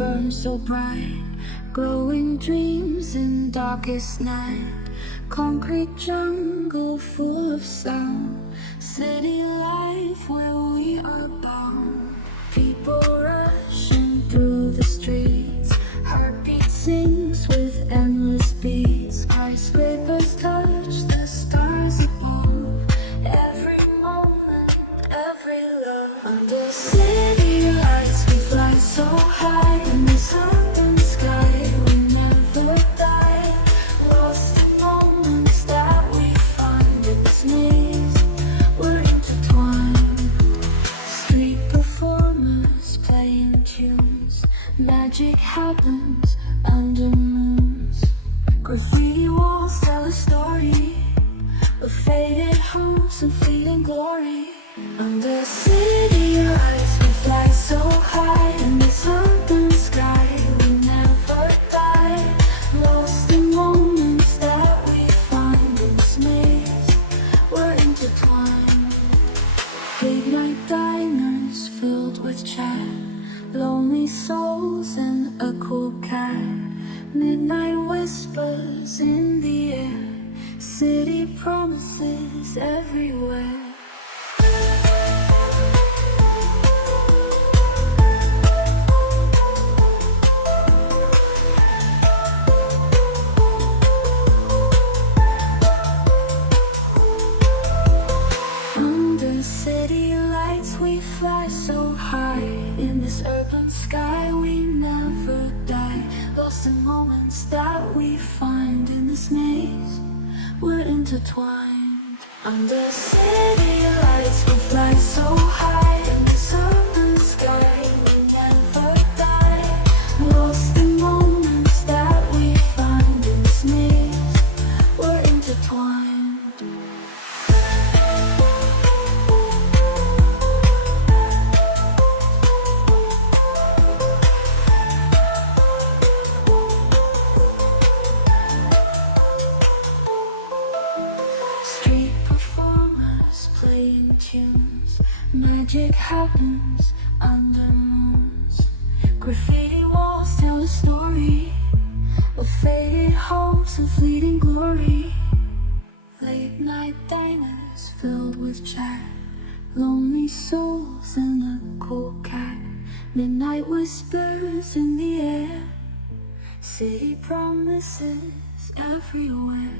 burn so bright, glowing dreams in darkest night. Concrete jungle full of sound, city life where we are bound. People rushing through the streets, heartbeat sings with endless beats. Skyscrapers touch the stars above, every moment, every love. Under city lights we fly so high, in this open sky we never die. Lost in moments that we find in this maze, we're intertwined. Street performers playing tunes, magic happens under moons. Graffiti walls tell a story of faded hopes and fleeting glory. Under city lights we fly so high, in this open sky we never die. Lost in moments that we find in this maze, we're intertwined. Late night diners filled with chat, lonely souls and a cool cat. Midnight whispers in the air, city promises everywhere. Under city lights we fly so high, in this urban sky we never die. Lost in moments that we find in this maze, we're intertwined. Under city lights we fly so high, in this open sky we never die. Lost in moments that we find in this maze, we're intertwined. Street performers playing tunes, magic happens under moons. Graffiti walls tell a story of faded hopes and fleeting glory. Late night diners filled with chat, lonely souls and a cool cat. Midnight whispers in the air, city promises everywhere.